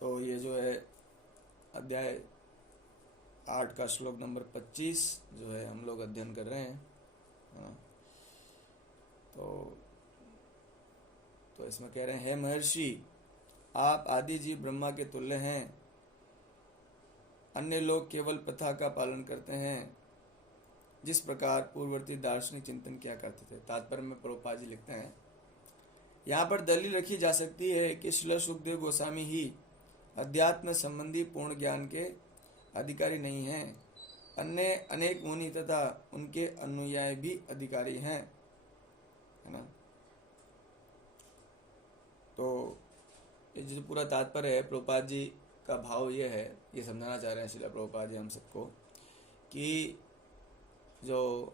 तो ये जो है अध्याय 8 का श्लोक नंबर 25 जो है हम लोग अध्ययन कर रहे हैं। हाँ, तो इसमें कह रहे हैं, हे महर्षि, आप आदि जीव ब्रह्मा के तुल्य हैं। अन्य लोग केवल प्रथा का पालन करते हैं, जिस प्रकार पूर्ववर्ती दार्शनिक चिंतन किया करते थे। तात्पर्य में प्रभुपाद जी लिखते हैं, यहाँ पर दलील रखी जा सकती है कि श्रील सुखदेव गोस्वामी ही अध्यात्म संबंधी पूर्ण ज्ञान के अधिकारी नहीं हैं, अन्य अनेक मुनि तथा उनके अनुयायी भी अधिकारी हैं, है ना। तो ये जो पूरा तात्पर्य है, प्रभुपाद जी का भाव ये है, ये समझाना चाह रहे हैं श्रील प्रभुपाद जी हम सबको, कि जो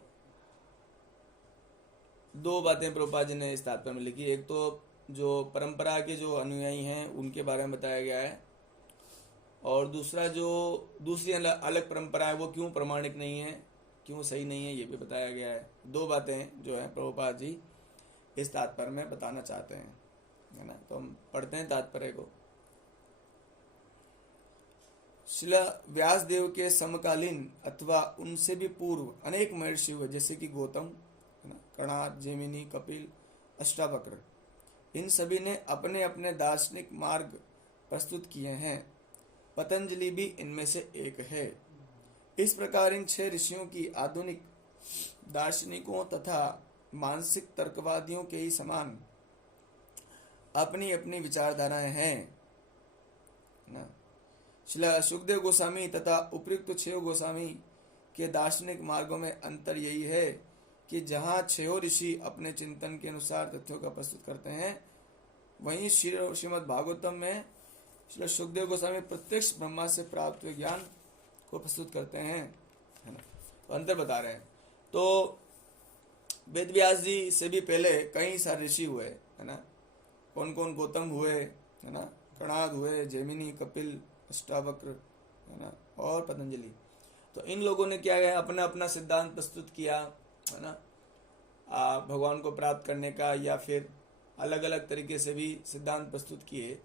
दो बातें प्रभुपाद जी ने इस तात्पर्य में लिखी। एक तो जो परंपरा के जो अनुयायी हैं उनके बारे में बताया गया है, और दूसरा जो दूसरी अलग परंपरा है वो क्यों प्रमाणिक नहीं है, क्यों सही नहीं है, ये भी बताया गया है। दो बातें जो है प्रभुपाद जी इस तात्पर्य में बताना चाहते हैं, है ना। तो हम पढ़ते हैं तात्पर्य को। श्रील व्यासदेव के समकालीन अथवा उनसे भी पूर्व अनेक महर्षि हुए, जैसे कि गौतम, है ना, कणाद, जैमिनी, कपिल, अष्टावक्र। इन सभी ने अपने अपने दार्शनिक मार्ग प्रस्तुत किए हैं। पतंजलि भी इनमें से एक है। इस प्रकार इन 6 ऋषियों की आधुनिक दार्शनिकों तथा मानसिक तर्कवादियों के ही समान अपनी अपनी विचारधाराएं हैं, ना। श्रील सुखदेव गोस्वामी तथा उपयुक्त 6 गोस्वामी के दार्शनिक मार्गों में अंतर यही है कि जहाँ 6 ऋषि अपने चिंतन के अनुसार तथ्यों का प्रस्तुत करते हैं, वहीं श्रीमद् भागवतम में श्री सुखदेव गोस्वामी प्रत्यक्ष ब्रह्मा से प्राप्त ज्ञान को प्रस्तुत करते हैं, है ना। तो अंतर बता रहे हैं। तो वेद व्यास जी से भी पहले कई सारे ऋषि हुए, है ना। कौन कौन? गौतम हुए, है ना, कणाद हुए, जैमिनी, कपिल, अष्टावक्र, है ना, और पतंजलि। तो इन लोगों ने क्या है, अपना अपना सिद्धांत प्रस्तुत किया, है ना, भगवान को प्राप्त करने का, या फिर अलग अलग तरीके से भी सिद्धांत प्रस्तुत किए।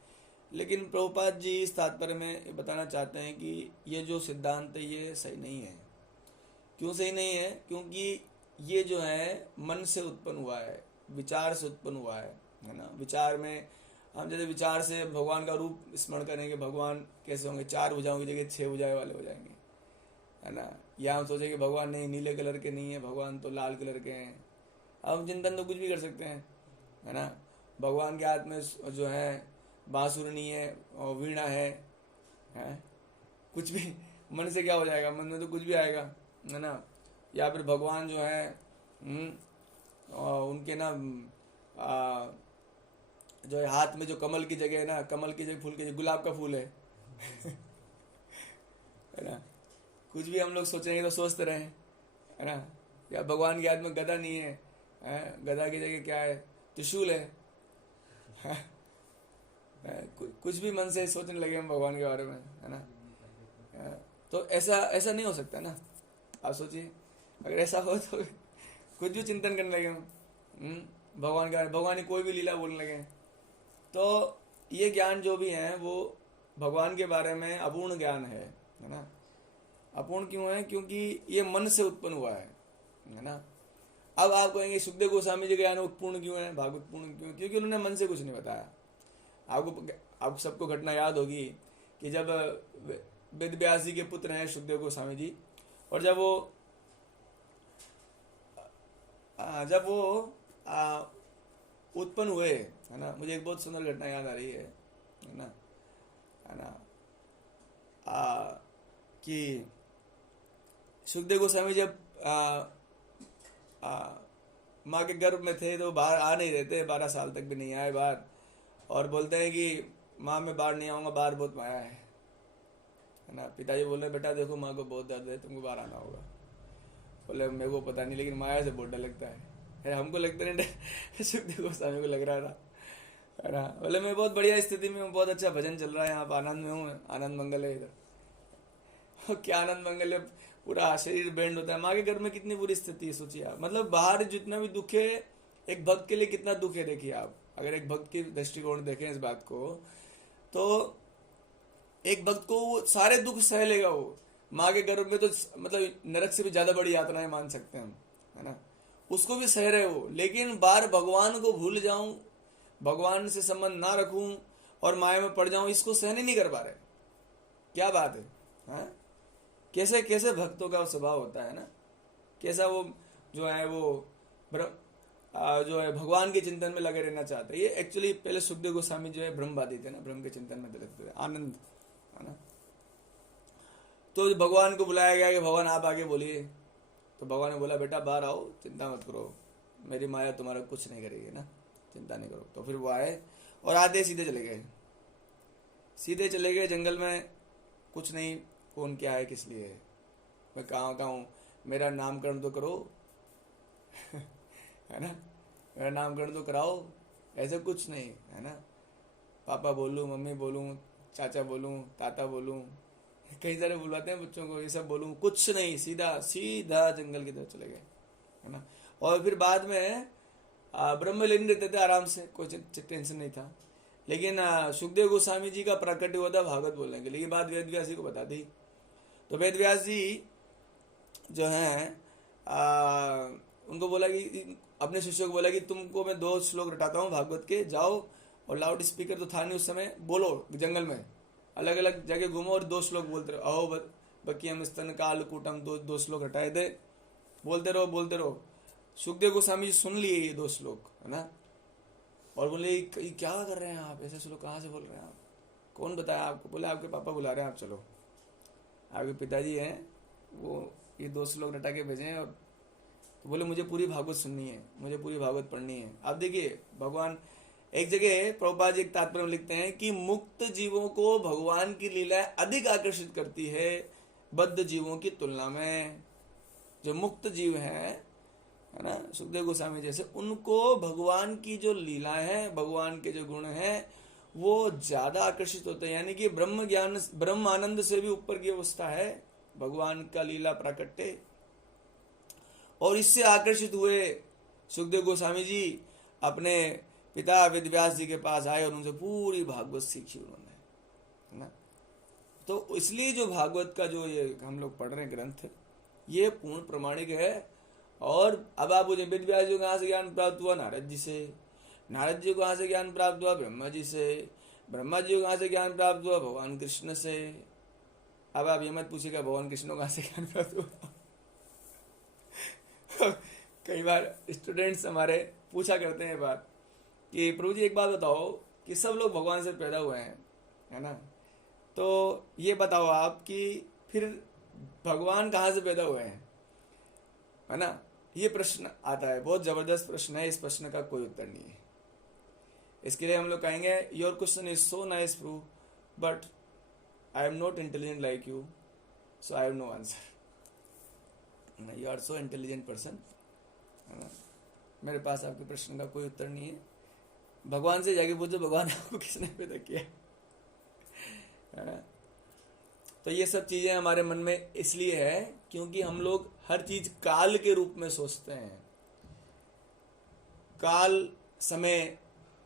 लेकिन प्रभुपाद जी इस तात्पर्य में ये बताना चाहते हैं कि ये जो सिद्धांत है ये सही नहीं है। क्यों सही नहीं है? क्योंकि ये जो है मन से उत्पन्न हुआ है, विचार से उत्पन्न हुआ है ना। विचार में हम जैसे विचार से भगवान का रूप स्मरण करेंगे, भगवान कैसे होंगे? 4 भुजाओं की जगह 6 भुजाएं वाले हो जाएंगे, है ना। या हम सोचे कि भगवान नहीं, नीले कलर के नहीं है, भगवान तो लाल कलर के हैं। अब हम चिंतन तो कुछ भी कर सकते हैं, है ना। भगवान के हाथ में जो है बांसुरी है और वीणा है, कुछ भी मन से क्या हो जाएगा? मन में तो कुछ भी आएगा, है ना। या फिर भगवान जो है उनके ना जो है हाथ में जो कमल की जगह है ना, कमल की जगह फूल की जगह गुलाब का फूल है है ना। कुछ भी हम लोग सोचेंगे तो सोचते रहे, है ना। या भगवान के हाथ में गदा नहीं है, गदा की जगह क्या है? त्रिशूल है, कुछ भी मन से सोचने लगे हम भगवान के बारे में, है ना। तो ऐसा नहीं हो सकता ना। आप सोचिए, अगर ऐसा हो तो कुछ भी चिंतन करने लगे हम भगवान का, भगवान की कोई भी लीला बोलने लगे, तो ये ज्ञान जो भी है वो भगवान के बारे में अपूर्ण ज्ञान है ना। अपूर्ण क्यों है? क्योंकि ये मन से उत्पन्न हुआ है ना। अब आप कहेंगे सुखदेव गोस्वामी जी का ज्ञान पूर्ण क्यों है, भागवत पूर्ण क्यों? क्योंकि उन्होंने मन से कुछ नहीं बताया। आपको सबको घटना याद होगी कि जब वेद व्यास जी के पुत्र हैं सुखदेव गोस्वामी जी, और जब वो उत्पन्न हुए, है ना। मुझे एक बहुत सुंदर घटना याद आ रही है ना, कि सुखदेव गोस्वामी जब माँ के गर्भ में थे तो बाहर आ नहीं रहते, 12 साल तक भी नहीं आए बाहर, और बोलते हैं कि माँ मैं बाहर नहीं आऊँगा, बाहर बहुत माया है ना। पिताजी बोल रहे बेटा देखो माँ को बहुत दर्द है, तुमको बाहर आना होगा। बोले मेरे को पता नहीं, लेकिन माया से बहुत डर लगता है। हमको लगता नहीं, सुखदेव गोस्वामी को लग रहा था, है ना। बोले मैं बहुत बढ़िया स्थिति में हूँ, बहुत अच्छा भजन चल रहा है, यहाँ पर आनंद में हूँ, आनंद मंगल है इधर। क्या आनंद मंगल है? पूरा शरीर बैंड होता है। माँ के घर में कितनी बुरी स्थिति है, सोचिए आप। मतलब बाहर जितना भी दुख है, एक भक्त के लिए कितना दुख है, देखिए आप। अगर एक भक्त की दृष्टिकोण देखें इस बात को, तो एक भक्त को वो सारे दुख सह लेगा, वो माँ के गर्भ में तो मतलब नरक से भी ज्यादा बड़ी यातनाएं मान सकते हैं हम, है ना, उसको भी सह रहे हो, लेकिन बार भगवान को भूल जाऊं, भगवान से संबंध ना रखूं और माया में पड़ जाऊं, इसको सहन ही नहीं कर पा रहे। क्या बात है, हाँ? कैसे कैसे भक्तों का स्वभाव होता है ना, कैसा वो जो है वो जो है भगवान के चिंतन में लगे रहना चाहते हैं। ये एक्चुअली पहले सुखदेव गोस्वामी जो है ब्रह्मवादी थे ना, ब्रह्म के चिंतन में लगते थे, आनंद, है ना। तो भगवान को बुलाया गया कि भगवान आप आगे बोलिए, तो भगवान ने बोला बेटा बाहर आओ, चिंता मत करो, मेरी माया तुम्हारा कुछ नहीं करेगी ना, चिंता नहीं करो। तो फिर वो आए और आधे सीधे चले गए, सीधे चले गए जंगल में, कुछ नहीं, कौन क्या है, किस लिए है, मैं कहाँ का हूँ, मेरा नामकरण तो करो है ना, मेरा नामकरण तो कराओ, ऐसा कुछ नहीं, है ना। पापा बोलूँ, मम्मी बोलूँ, चाचा बोलूँ, ताता बोलूँ, कई सारे बुलाते हैं बच्चों को, ये सब बोलूँ, कुछ नहीं, सीधा सीधा जंगल की तरफ चले गए, है ना। और फिर बाद में ब्रह्म लीन रहते थे आराम से, कोई टेंशन नहीं था। लेकिन सुखदेव गोस्वामी जी का प्राकट्य हुआ था भागवत बोलने के लिए, ये बात वेद व्यास जी को बता दी। तो वेद व्यास जी जो हैं उनको बोला कि अपने शिष्यों को बोला कि तुमको मैं 2 श्लोक रटाता हूँ भागवत के, जाओ और लाउड स्पीकर तो था नहीं उस समय, बोलो जंगल में, अलग अलग जगह घूमो और 2 श्लोक बोलते रहो। अहो बकियम स्तन काल कूटम, 2 श्लोक हटाए थे, बोलते रहो बोलते रहो। सुखदेव गोस्वामी जी सुन लिए ये 2 श्लोक, है ना, और बोले क्या कर रहे हैं आप, ऐसे श्लोक कहाँ से बोल रहे हैं आप, कौन बताया आपको। बोले आपके पापा बुला रहे हैं, आप चलो, आपके पिताजी हैं, वो ये 2 श्लोक रटा के भेजे हैं। और तो बोले मुझे पूरी भागवत सुननी है, मुझे पूरी भागवत पढ़नी है। आप देखिए भगवान, एक जगह प्रभुपाद जी एक तात्पर्य में लिखते हैं कि मुक्त जीवों को भगवान की लीला अधिक आकर्षित करती है बद्ध जीवों की तुलना में। जो मुक्त जीव है ना, सुखदेव गोस्वामी जैसे, उनको भगवान की जो लीला है, भगवान के जो गुण हैं, वो ज्यादा आकर्षित होते हैं। यानी कि ब्रह्म ज्ञान, ब्रह्म आनंद से भी ऊपर की अवस्था है भगवान का लीला प्राकट्य। और इससे आकर्षित हुए सुखदेव गोस्वामी जी अपने पिता वेद व्यास जी के पास आए और उनसे पूरी भागवत सीखी उन्होंने, है ना। तो इसलिए जो भागवत का जो ये हम लोग पढ़ रहे हैं ग्रंथ, ये पूर्ण प्रमाणिक है। और अब आप मुझे वेद व्यास जी को कहाँ से ज्ञान प्राप्त हुआ, नारद जी से। नारद जी को कहाँ से ज्ञान प्राप्त हुआ, ब्रह्मा जी से। ब्रह्मा जी को कहाँ से ज्ञान प्राप्त हुआ, भगवान कृष्ण से। अब आप ये मत पूछिएगा भगवान कृष्ण को कहाँ से ज्ञान प्राप्त हुआ कई बार स्टूडेंट्स हमारे पूछा करते हैं बात कि प्रभु जी एक बात बताओ कि सब लोग भगवान से पैदा हुए हैं, है ना, तो ये बताओ आप कि फिर भगवान कहाँ से पैदा हुए हैं, है ना। ये प्रश्न आता है, बहुत जबरदस्त प्रश्न है, इस प्रश्न का कोई उत्तर नहीं है। इसके लिए हम लोग कहेंगे your question is so nice Prabhu, but I am not intelligent like you, so I have no answer. You are so intelligent person, है ना, मेरे पास आपके प्रश्न का कोई उत्तर नहीं है। भगवान से जाके पूछो भगवान आपको किसने पैदा किया, है ना। तो ये सब चीजें हमारे मन में इसलिए है क्योंकि हम लोग हर चीज काल के रूप में सोचते हैं। काल, समय,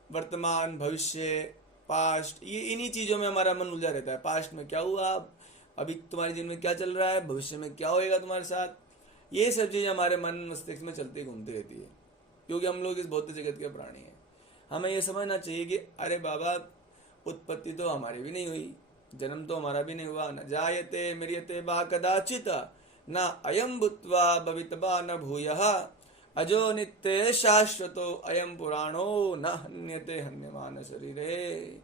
वर्तमान, भविष्य, पास्ट, ये इन्हीं चीजों में हमारा मन उलझा रहता है। पास्ट में क्या हुआ, अभी तुम्हारे जीवन में क्या चल रहा है, भविष्य में क्या होएगा तुम्हारे साथ, ये सब चीजें हमारे मन मस्तिष्क में चलती घूमती रहती है, क्योंकि हम लोग इस भौतिक जगत के प्राणी हैं। हमें ये समझना चाहिए कि अरे बाबा, उत्पत्ति तो हमारी भी नहीं हुई, जन्म तो हमारा भी नहीं हुआ, न जायते म्रियते वा कदाचित, न अयम भूत्वा भवितवा न भूयः, अजो नित्य शाश्वतो अयम पुराणो न हन्यते हन्यमान शरीरे।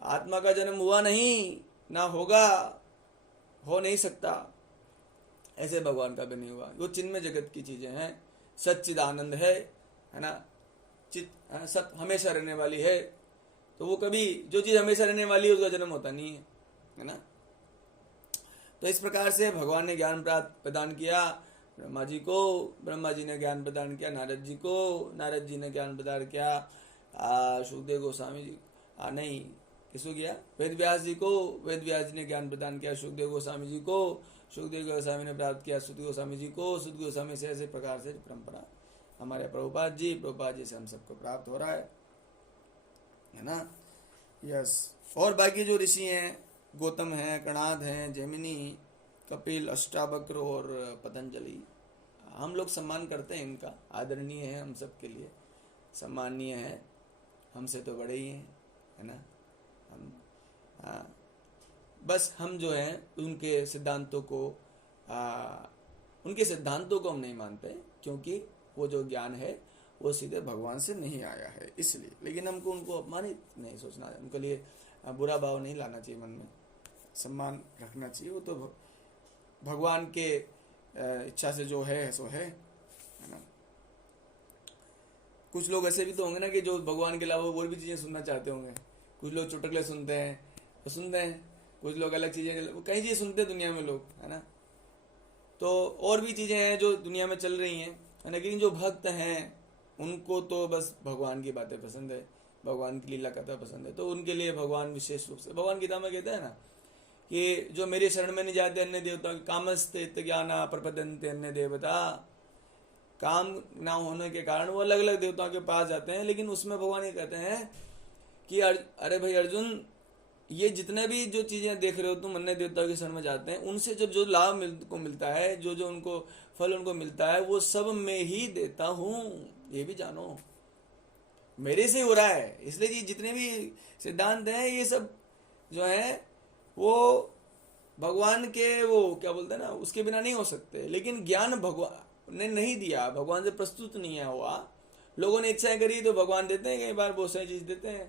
आत्मा का जन्म हुआ नहीं, ना होगा, हो नहीं सकता, ऐसे भगवान का भी नहीं हुआ। वो चिन्मय जगत की चीजें हैं, सच्चिदानंद है ना, चित सत हमेशा रहने वाली है। तो वो कभी, जो चीज हमेशा रहने वाली है उसका जन्म होता नहीं है ना। तो इस प्रकार से भगवान ने ज्ञान प्रदान किया ब्रह्मा जी को, ब्रह्मा जी ने ज्ञान प्रदान किया नारद जी को, नारद जी ने ज्ञान प्रदान किया सुखदेव गोस्वामी जी, नहीं किसको किया, वेद व्यास जी को, वेद व्यास जी ने ज्ञान प्रदान किया सुखदेव गोस्वामी जी को, सुखदेव गोस्वामी ने प्राप्त किया सुध गोस्वामी जी को, सुध गोस्वामी से ऐसे प्रकार से परंपरा हमारे प्रभुपाद जी से हम सबको प्राप्त हो रहा है ना। यस, और बाकी जो ऋषि हैं गौतम हैं, कणाद हैं, जैमिनी, कपिल, अष्टावक्र और पतंजलि। हम लोग सम्मान करते हैं इनका, आदरणीय है हम सब के लिए, सम्माननीय है, हमसे तो बड़े ही हैं, है ना। हम बस हम जो है उनके सिद्धांतों को हम नहीं मानते, क्योंकि वो जो ज्ञान है वो सीधे भगवान से नहीं आया है, इसलिए। लेकिन हमको उनको अपमानित नहीं सोचना है, उनके लिए बुरा भाव नहीं लाना चाहिए मन में, सम्मान रखना चाहिए। वो तो भगवान के इच्छा से जो है सो है ना। कुछ लोग ऐसे भी तो होंगे ना कि जो भगवान के अलावा और भी चीज़ें सुनना चाहते होंगे। कुछ लोग चुटकुले सुनते हैं तो सुनते हैं, कुछ लोग अलग चीज़ें, कई चीज़ें सुनते हैं दुनिया में लोग, है ना। तो और भी चीज़ें हैं जो दुनिया में चल रही हैं, है ना। लेकिन जो भक्त हैं उनको तो बस भगवान की बातें पसंद है, भगवान की लीला कथा पसंद है, तो उनके लिए भगवान विशेष रूप से, भगवान गीता में कहते हैं ना कि जो मेरी शरण में नहीं जाते अन्य देवता, कामस्ते ज्ञाना प्रपदन्ते अन्य देवता, काम ना होने के कारण वो अलग अलग देवताओं के पास जाते हैं। लेकिन उसमें भगवान ये कहते हैं कि अरे भाई अर्जुन, ये जितने भी जो चीजें देख रहे हो तुम अन्य देवताओं की शरण में जाते हैं, उनसे जो लाभ को मिलता है, जो उनको फल उनको मिलता है, वो सब मैं ही देता हूँ, ये भी जानो, मेरे से हो रहा है। इसलिए ये जितने भी सिद्धांत हैं ये सब जो है वो भगवान के, वो क्या बोलते हैं ना, उसके बिना नहीं हो सकते। लेकिन ज्ञान भगवान ने नहीं दिया, भगवान से प्रस्तुत नहीं है हुआ, लोगों ने इच्छाएं करी तो भगवान देते हैं, कई बार बहुत सारी चीज देते हैं।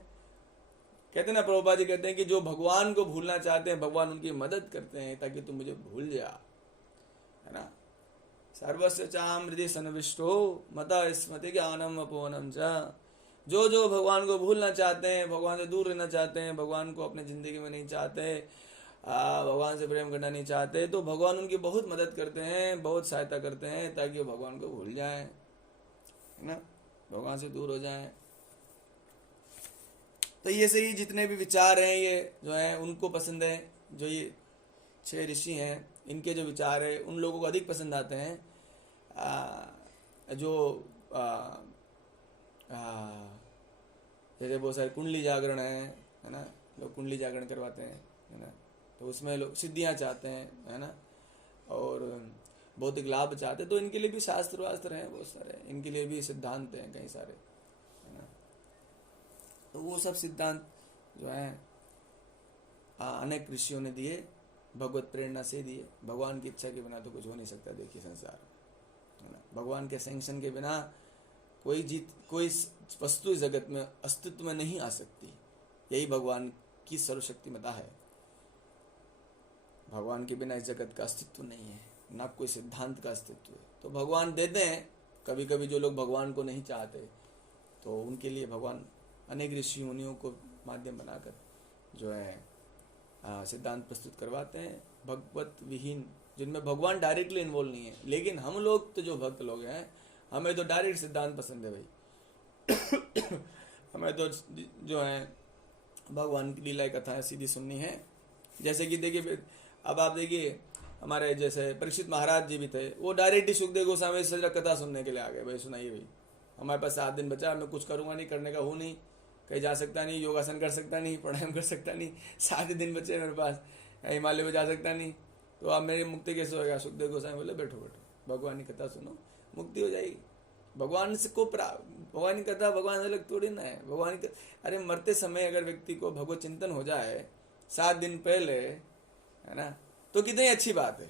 कहते हैं ना, प्रभुपाद जी कहते हैं कि जो भगवान को भूलना चाहते हैं भगवान उनकी मदद करते हैं ताकि तुम मुझे भूल जा, है ना। सर्वस्व चाम हृदय सन्विष्टो मता स्मृति ज्ञानम अपोनम चा। जो भगवान को भूलना चाहते हैं, भगवान से दूर रहना चाहते हैं, भगवान को अपने जिंदगी में नहीं चाहते, भगवान से प्रेम करना नहीं चाहते, तो भगवान उनकी बहुत मदद करते हैं, बहुत सहायता करते हैं ताकि वो भगवान को भूल जाए, है ना, भगवान से दूर हो जाए। तो ये सही जितने भी विचार हैं ये जो है उनको पसंद है, जो ये 6 ऋषि हैं इनके जो विचार है उन लोगों को अधिक पसंद आते हैं। जैसे बहुत सारे कुंडली जागरण है ना, लोग कुंडली जागरण करवाते हैं, है ना। तो उसमें लोग सिद्धियां चाहते हैं, है ना, और भौतिक लाभ चाहते हैं, तो इनके लिए भी शास्त्र वास्त्र हैं बहुत सारे, इनके लिए भी सिद्धांत हैं कई सारे, है ना। तो वो सब सिद्धांत जो है अनेक ऋषियों ने दिए, भगवत प्रेरणा से दिए। भगवान की इच्छा के बिना तो कुछ हो नहीं सकता, देखिए संसार, है ना। भगवान के सैंक्शन के बिना कोई वस्तु इस जगत में अस्तित्व में नहीं आ सकती। यही भगवान की सर्वशक्तिमता है। भगवान के बिना इस जगत का अस्तित्व नहीं है, ना कोई सिद्धांत का अस्तित्व है। तो भगवान देते हैं कभी कभी, जो लोग भगवान को नहीं चाहते तो उनके लिए भगवान अनेक ऋषि मुनियों को माध्यम बनाकर जो है सिद्धांत प्रस्तुत करवाते हैं, भगवत विहीन, जिनमें भगवान डायरेक्टली इन्वॉल्व नहीं है। लेकिन हम लोग तो जो भक्त लोग हैं, हमें तो डायरेक्ट सिद्धांत पसंद है भाई। हमें तो जो है भगवान की लीला कथाएं सीधी सुननी है। जैसे कि देखिए, अब आप देखिए हमारे जैसे परीक्षित महाराज जी भी थे, वो डायरेक्ट ही सुखदेव गोस्वामी से कथा सुनने के लिए आ गए, भाई सुनाइए भाई, हमारे पास 7 दिन बचा, मैं कुछ करूँगा नहीं, करने का हूँ नहीं, कहीं जा सकता नहीं, योगासन कर सकता नहीं, प्राणायाम कर सकता नहीं, 7 दिन बचे मेरे पास, हिमालय में जा सकता नहीं, तो आप मेरी मुक्ति कैसे होगा। सुखदेव गोस्वामी बोले बैठो बैठो, भगवान की कथा सुनो, मुक्ति हो जाएगी। भगवान से को भगवान की कथा भगवान से अलग थोड़ी ना है। भगवान की, अरे मरते समय अगर व्यक्ति को भगवत चिंतन हो जाए 7 दिन पहले, है ना, तो कितनी अच्छी बात है।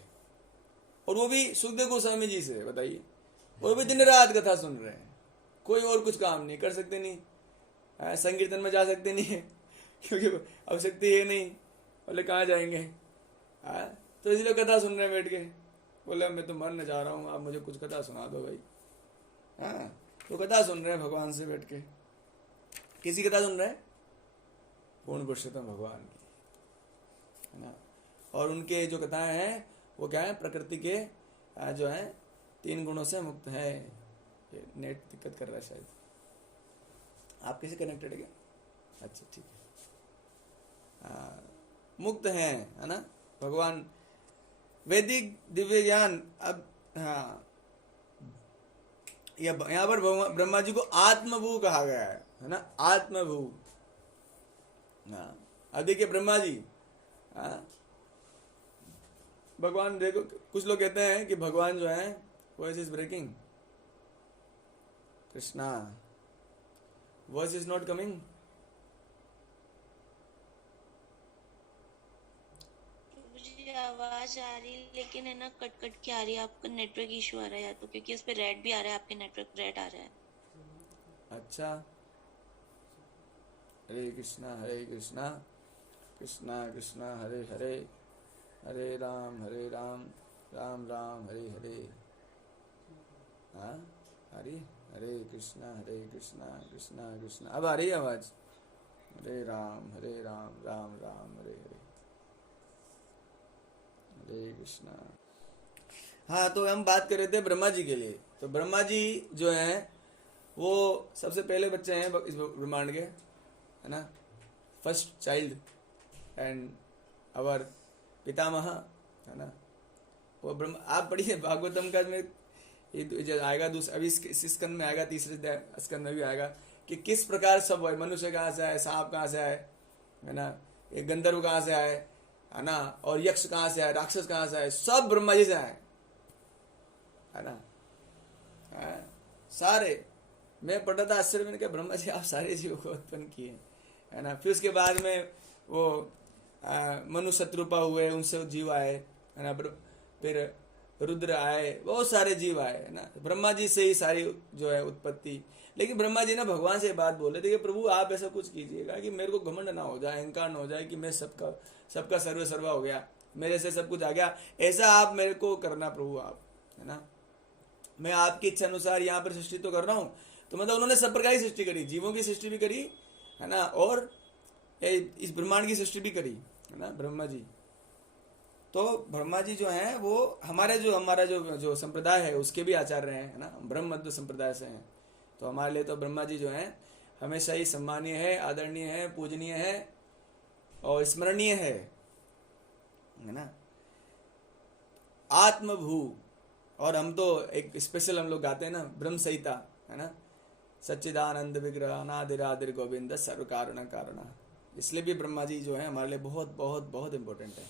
और वो भी सुखदेव गोस्वामी जी से, बताइए, वो भी दिन रात कथा सुन रहे हैं, कोई और कुछ काम नहीं कर सकते, नहीं संकीर्तन में जा सकते नहीं है क्योंकि आवश्यकता है नहीं, बोले कहाँ जाएंगे, तो इसलिए कथा सुन रहे हैं बैठ के। बोले मैं तो मरने जा रहा हूँ, आप मुझे कुछ कथा सुना दो भाई। हाँ, तो कथा सुन रहे हैं भगवान से बैठ के। किसी कथा सुन रहे हैं? पूर्ण पुरुषोत्तम भगवान की, है ना। और उनके जो कथाएं हैं वो क्या है, प्रकृति के जो है 3 गुणों से मुक्त है। ये नेट दिक्कत कर रहा है शायद, आप कैसे कनेक्टेड है क्या? अच्छा ठीक है, मुक्त हैं, है ना भगवान। वैदिक दिव्य ज्ञान, अब हाँ, यहाँ पर ब्रह्मा जी को आत्मभू कहा गया है ना, आत्मभू। हाँ, अब देखिए ब्रह्मा जी हाँ, भगवान देखो, कुछ लोग कहते हैं कि भगवान जो है voice is breaking, Krishna voice is not coming. मुझे आवाज आ रही है लेकिन है ना, कट कट के आ रही है। आपका नेटवर्क इशू आ रहा है या तो, क्योंकि उस पे रेड भी आ रहा है, आपके नेटवर्क रेड आ रहा है। अच्छा, हरे कृष्णा कृष्णा कृष्णा हरे हरे, हरे राम राम राम हरे हरे। हाँ, आ रही है? हरे कृष्णा कृष्णा कृष्णा, अब आ रही है आवाज? हरे राम राम राम हरे हरे, हरे कृष्णा। हाँ, तो हम बात कर रहे थे ब्रह्मा जी के लिए। तो ब्रह्मा जी जो हैं वो सबसे पहले बच्चे हैं इस ब्रह्मांड के, है ना, फर्स्ट चाइल्ड एंड आवर पितामह, है ना। वो ब्रह्म, आप पढ़िए भागवतम का में ये जो आएगा दूसरा, अभी इस स्कंद में आएगा, तीसरे स्कंद में भी आएगा कि किस प्रकार सब है, मनुष्य कहाँ से आए, सांप कहाँ से आए, है ना, ये गंधर्व कहाँ से आए, है ना, और यक्ष कहाँ से आए, राक्षस कहाँ से आए, सब ब्रह्मा जी से आए, है ना। हाँ, सारे, मैं पढ़ा था आश्चर्य, मैंने कहा ब्रह्मा जी आप सारे जीवों को उत्पन्न किए, है ना। फिर उसके बाद में वो मनु शत्रुपा हुए, उनसे जीव आए, है ना। फिर रुद्र आए, बहुत सारे जीव आए, है ना। ब्रह्मा जी से ही सारी जो है उत्पत्ति। लेकिन ब्रह्मा जी ना भगवान से बात बोले थे कि प्रभु आप ऐसा कुछ कीजिएगा कि मेरे को घमंड ना हो जाए, अहंकार ना हो जाए कि मैं सबका सबका सर्व सर्वा हो गया, मेरे से सब कुछ आ गया, ऐसा आप मेरे को करना प्रभु आप, है ना। मैं आपकी इच्छा अनुसार यहाँ पर सृष्टि तो कर रहा हूँ। तो मतलब उन्होंने सब प्रकार की सृष्टि करी, जीवों की सृष्टि भी करी, है ना, और इस ब्रह्मांड की सृष्टि भी करी, है ना, ब्रह्मा जी। तो ब्रह्मा जी जो हैं वो हमारा जो संप्रदाय है उसके भी आचार्य हैं, है ना। हम ब्रह्म मध्य संप्रदाय से हैं, तो हमारे लिए तो ब्रह्मा जी जो हैं हमेशा ही सम्मानीय है, आदरणीय है, पूजनीय है और स्मरणीय है ना। आत्मभू, और हम तो एक स्पेशल हम लोग गाते हैं ना ब्रह्म संहिता, है ना, सच्चिदानंद विग्रह अनादिरादिर गोविंद सर्व कारण कारण, इसलिए भी ब्रह्मा जी जो है हमारे लिए बहुत बहुत बहुत इंपॉर्टेंट है।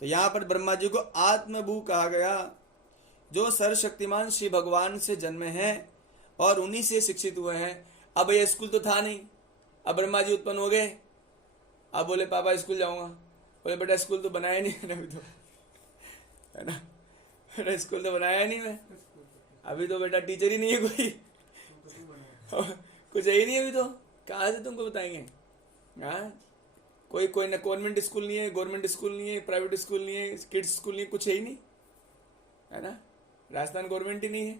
तो यहाँ पर ब्रह्मा जी को आत्मभू कहा गया, जो सर्वशक्तिमान श्री भगवान से जन्मे हैं और उन्हीं से शिक्षित हुए हैं। अब ये स्कूल तो था नहीं, अब ब्रह्मा जी उत्पन्न हो गए, अब बोले पापा स्कूल जाऊंगा, बोले बेटा स्कूल तो बनाया नहीं है अभी तो, है ना, बेटा स्कूल तो बनाया नहीं मैं, अभी तो बेटा टीचर ही नहीं है कोई, कुछ है ही नहीं अभी तो, कहाँ से तुमको बताएंगे। हाँ, कोई ना कॉन्वेंट स्कूल नहीं है, गवर्नमेंट स्कूल नहीं है, प्राइवेट स्कूल नहीं है, किड्स स्कूल नहीं है, कुछ है ही नहीं, है ना। राजस्थान गवर्नमेंट ही नहीं है,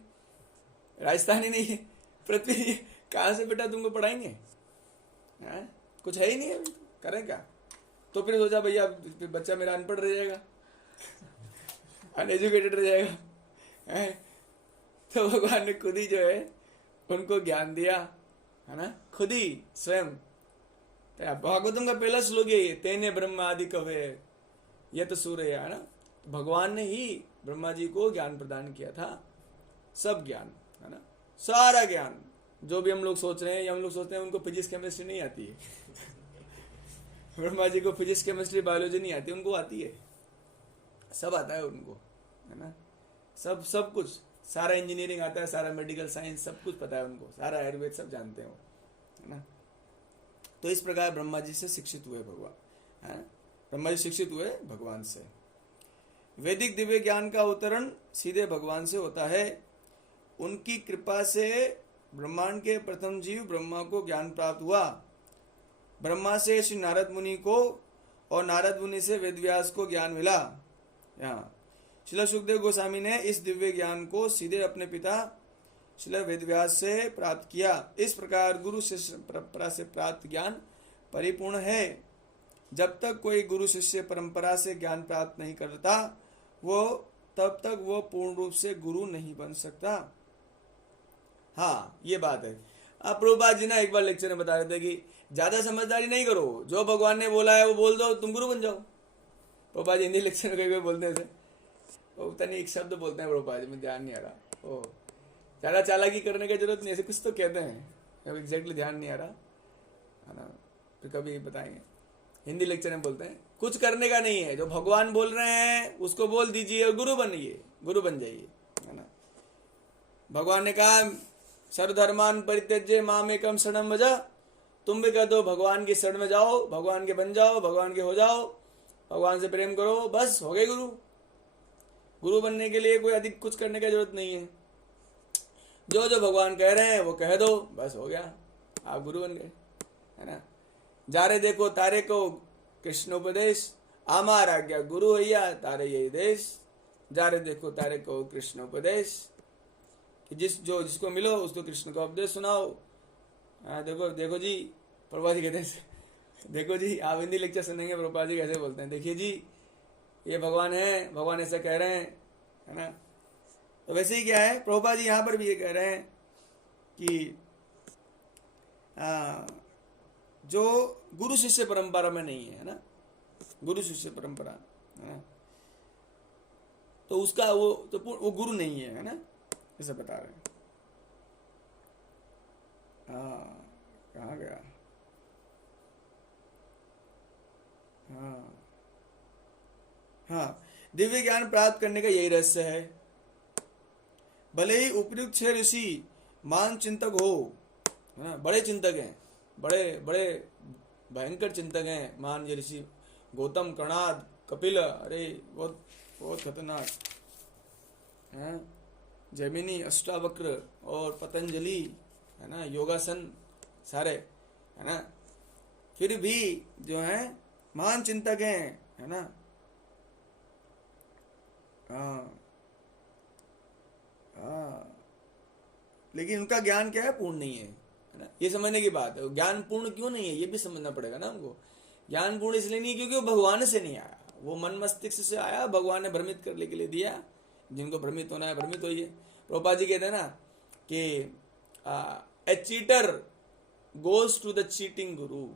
राजस्थान ही नहीं है, पृथ्वी नहीं है, कहाँ से बेटा तुमको पढ़ाएंगे। हाँ, कुछ है ही नहीं है, अभी तो करें क्या। तो फिर सोचा भैया बच्चा मेरा अनपढ़ रह जाएगा, अनएजुकेटेड रह जाएगा, है? तो भगवान ने खुद ही जो है उनको ज्ञान दिया, है ना, खुद ही स्वयं। भागवतम का पहला श्लोक यही है, तेने ब्रह्म आदि कवे यत सूर्य, है ना। भगवान ने ही ब्रह्मा जी को ज्ञान प्रदान किया था, सब ज्ञान, है ना, सारा ज्ञान जो भी हम लोग सोच रहे हैं, या हम लोग सोचते हैं उनको फिजिक्स केमिस्ट्री नहीं आती है ब्रह्मा जी को फिजिक्स केमिस्ट्री बायोलॉजी नहीं आती, उनको आती है, सब आता है उनको, है ना। सब कुछ, सारा इंजीनियरिंग आता है, सारा मेडिकल साइंस सब कुछ पता है उनको, सारा आयुर्वेद सब जानते हैं वो, है ना। तो इस प्रकार ब्रह्मा जी से शिक्षित हुए भगवान, है, ब्रह्मा जी शिक्षित हुए भगवान से। वैदिक दिव्य ज्ञान का अवतरण सीधे भगवान से होता है। उनकी कृपा से ब्रह्मांड के प्रथम जीव ब्रह्मा को ज्ञान प्राप्त हुआ। ब्रह्मा से श्री नारद मुनि को और नारद मुनि से वेदव्यास को ज्ञान मिला। यहाँ श्रील सुखदेव गोस्वामी ने इस दिव्य ज्ञान को सीधे अपने पिता श्रील वेदव्यास से प्राप्त किया। इस प्रकार गुरु शिष्य परंपरा से प्राप्त ज्ञान परिपूर्ण है। जब तक कोई गुरु शिष्य परंपरा से ज्ञान प्राप्त नहीं करता तब तक वो पूर्ण रूप से गुरु नहीं बन सकता। हाँ, ये बात है। अब प्रभुपाद जी ना एक बार लेक्चर में बता रहे थे कि ज्यादा समझदारी नहीं करो, जो भगवान ने बोला है वो बोल दो, तुम गुरु बन जाओ। प्रभुपाद जी हिंदी लेक्चर में कई बोलते थे, वो पता नहीं एक शब्द बोलते हैं प्रभुपाद जी, में ध्यान नहीं आ रहा, ओ ज्यादा चालाकी करने की जरूरत नहीं, ऐसे कुछ तो कहते हैं, अब एग्जैक्टली ध्यान नहीं आ रहा, है ना, फिर कभी बताएंगे। हिंदी लेक्चर में बोलते हैं कुछ करने का नहीं है, जो भगवान बोल रहे हैं उसको बोल दीजिए और गुरु बनिए, गुरु बन जाइए, है ना। भगवान ने कहा सर्वधर्मान परित्यज्य मामेकम शरणम व्रज, तुम भी कह दो भगवान की शरण में जाओ, भगवान के बन जाओ, भगवान के हो जाओ, भगवान से प्रेम करो, बस हो गए गुरु। गुरु बनने के लिए कोई अधिक कुछ करने की जरूरत नहीं है, जो जो भगवान कह रहे हैं वो कह दो, बस हो गया, आप गुरु बन गए, है ना। जारे देखो तारे को कृष्णोपदेश, आमार आज्ञा गुरु हैया तारे यही देश, जारे देखो तारे को कृष्णोपदेश, कि जिसको मिलो उसको कृष्ण का उपदेश सुनाओ। देखो देखो जी, प्रभुपाद जी कहते हैं, देखो जी आप हिंदी लेक्चर सुनेंगे प्रभुपाद जी कैसे बोलते हैं, देखिए जी ये भगवान है, भगवान ऐसा कह रहे हैं, है ना। तो वैसे ही क्या है, प्रभुपाद जी यहाँ पर भी ये कह रहे हैं कि जो गुरु शिष्य परंपरा में नहीं है ना, गुरु शिष्य परंपरा, है ना, तो उसका वो गुरु नहीं है ना, ऐसा बता रहे हैं। कहाँ गया, हाँ, दिव्य ज्ञान प्राप्त करने का यही रहस्य है। भले ही उपयुक्त 6 ऋषि मान चिंतक हो, है ना, बड़े चिंतक हैं, बड़े बड़े भयंकर चिंतक हैं मान ये ऋषि, गौतम, कणाद, कपिल, अरे बहुत बहुत खतरनाक है, जैमिनी, अष्टावक्र और पतंजलि, है ना, योगासन सारे, है ना, फिर भी जो है महान चिंतक हैं, है ना। लेकिन उनका ज्ञान क्या है, पूर्ण नहीं है ना, ये समझने की बात है। ज्ञान पूर्ण क्यों नहीं है ये भी समझना पड़ेगा ना हमको। ज्ञान पूर्ण इसलिए नहीं क्योंकि वो भगवान से नहीं आया, वो मन मस्तिष्क से आया, भगवान ने भ्रमित करने के लिए दिया, जिनको भ्रमित होना है भ्रमित होइए। प्रभुपाद जी कहते हैं ना कि a cheater goes to the cheating guru,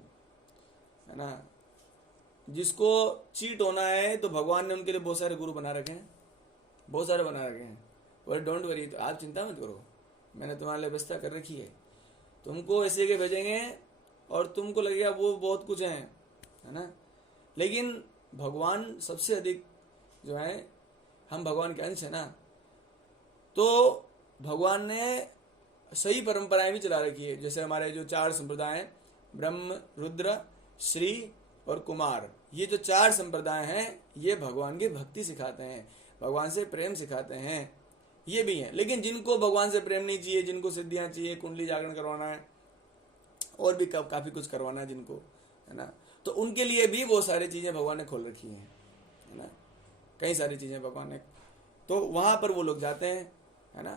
है ना। जिसको चीट होना है तो भगवान ने उनके लिए बहुत सारे गुरु बना रखे हैं, बहुत सारे बना रखे हैं। और डोंट वरी, तो आप चिंता मत करो, मैंने तुम्हारे लिए व्यवस्था कर रखी है, तुमको ऐसे के भेजेंगे और तुमको लगेगा वो बहुत कुछ है ना। लेकिन भगवान सबसे अधिक जो है, हम भगवान के अंश है ना, तो भगवान ने सही परंपराएं भी चला रखी है। जैसे हमारे जो 4 संप्रदाय हैं, ब्रह्म, रुद्र, श्री और कुमार, ये जो 4 संप्रदाय हैं ये भगवान की भक्ति सिखाते हैं, भगवान से प्रेम सिखाते हैं, ये भी हैं। लेकिन जिनको भगवान से प्रेम नहीं चाहिए, जिनको सिद्धियां चाहिए, कुंडली जागरण करवाना है और भी काफी कुछ करवाना है जिनको, है ना, तो उनके लिए भी वो सारी चीजें भगवान ने खोल रखी हैं, है ना, कई सारी चीजें भगवान ने, तो वहां पर वो लोग जाते हैं, है ना।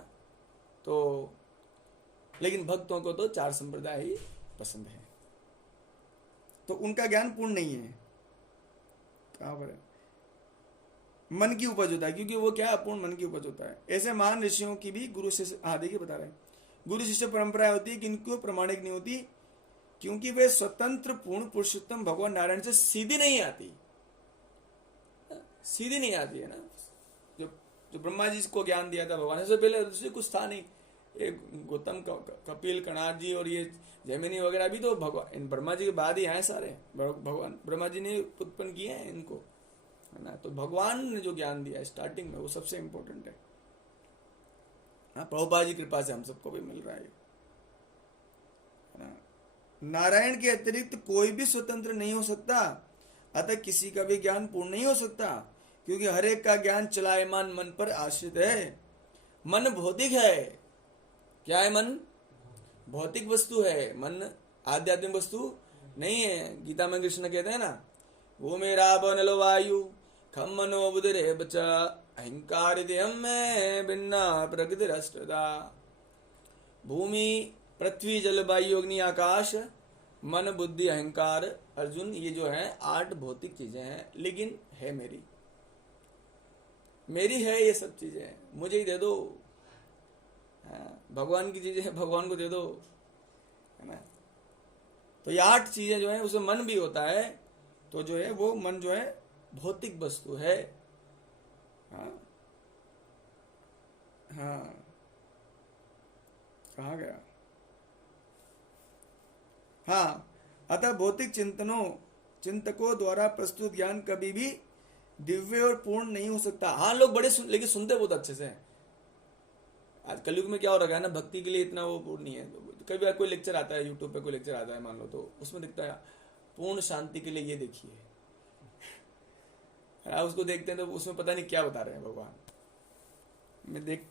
तो लेकिन भक्तों को तो 4 संप्रदाय ही पसंद है, तो उनका ज्ञान पूर्ण नहीं है। कहां पर है, मन की उपज होता है, क्योंकि वो क्या अपूर्ण मन की उपज होता है। ऐसे महान ऋषियों की भी गुरु शिष्य, देखिए बता रहे हैं, गुरु शिष्य परंपरा होती है, किनको प्रमाणिक नहीं होती, क्योंकि वे स्वतंत्र पूर्ण पुरुषोत्तम भगवान नारायण से सीधी नहीं आती, सीधी नहीं आती है ना। जो ब्रह्मा जी को ज्ञान दिया था भगवान, से पहले दूसरे कुछ था नहीं, एक गौतम, कपिल, कणाद जी और ये जैमिनी वगैरह भी तो भगवान ब्रह्मा जी के बाद ही आए सारे, भगवान ब्रह्मा जी ने उत्पन्न किए हैं इनको, है ना। तो भगवान ने जो ज्ञान दिया है स्टार्टिंग में, वो सबसे इंपॉर्टेंट है। हाँ, प्रभुपाद जी कृपा से हम सबको भी मिल रहा है ना। नारायण के अतिरिक्त कोई भी स्वतंत्र नहीं हो सकता, अतः किसी का भी ज्ञान पूर्ण नहीं हो सकता, क्योंकि हर एक का ज्ञान चलायमान मन पर आश्रित है। मन भौतिक है, क्या है मन? भौतिक वस्तु है, मन आध्यात्मिक वस्तु नहीं है। गीता में कृष्ण कहते हैं ना, वो मेरा बनलो वायु खम मनो बुद्धि बचा अहंकार में भिन्ना प्रकृति राष्ट्रदा। भूमि, पृथ्वी, जल, वायु, अग्नि, आकाश, मन, बुद्धि, अहंकार, अर्जुन, ये जो है 8 भौतिक चीजें हैं, लेकिन है मेरी, मेरी है ये सब चीजें, मुझे ही दे दो। भगवान की चीजें भगवान को दे दो, है ना। तो ये 8 चीजें जो है, उसमें मन भी होता है, तो जो है वो मन जो है भौतिक वस्तु है। हाँ हाँ, कहाँ गया? हाँ, अतः भौतिक चिंतनों चिंतकों द्वारा प्रस्तुत ज्ञान कभी भी दिव्य और पूर्ण नहीं हो सकता। हाँ, लोग बड़े लेकिन सुनते बहुत अच्छे से हैं। आज कलयुग में क्या हो रखा है ना, भक्ति के लिए इतना वो पूर्ण नहीं है। तो कभी कोई लेक्चर आता है, यूट्यूब पे कोई लेक्चर आता है मान लो, तो उसमें दिखता है पूर्ण शांति के लिए ये देखिए, आप उसको देखते हैं तो उसमें पता नहीं क्या बता रहे हैं भगवान। मैं देख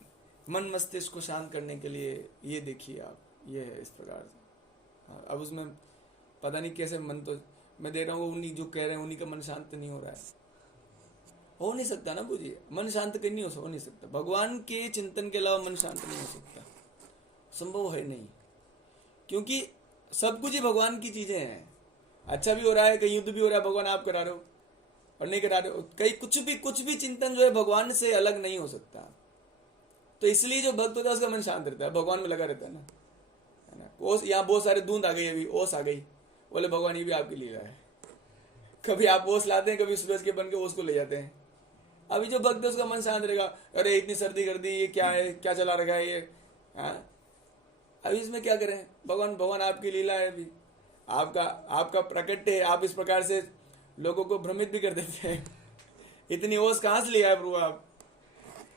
मन मस्तिष्क को शांत करने के लिए ये देखिए आप, ये है इस प्रकार से। अब उसमें पता नहीं कैसे मन, तो मैं दे रहा हूँ उन्हीं जो कह रहे हैं उन्हीं का मन शांत नहीं हो रहा है। हो नहीं सकता ना, बुझिए, मन शांत कहीं नहीं हो नहीं सकता। भगवान के चिंतन के अलावा मन शांत नहीं हो सकता, संभव है नहीं, क्योंकि सब कुछ ही भगवान की चीजें हैं। अच्छा भी हो रहा है, कहीं युद्ध भी हो रहा है, भगवान आप करा रहे हो, और नहीं करा रहे हो, कहीं कुछ भी चिंतन जो है भगवान से अलग नहीं हो सकता। तो इसलिए जो भक्त होता है उसका मन शांत रहता है, भगवान में लगा रहता है ना। ओस, यहाँ बहुत सारे दूंद आ गई, अभी ओस आ गई, बोले भगवान ये भी आपकी लीला है। कभी आप ओस लाते हैं, कभी सूरज के बन के ओस को ले जाते हैं। अभी जो भक्त है उसका मन शांत रहेगा, अरे इतनी सर्दी कर दी, ये क्या है, क्या चला रखा है ये, हाँ अभी इसमें क्या करें, भगवान आपकी लीला है। अभी आपका प्रकट है, आप इस प्रकार से लोगों को भ्रमित भी कर देते हैं। इतनी ओस कहाँ से लिया है प्रभु आप?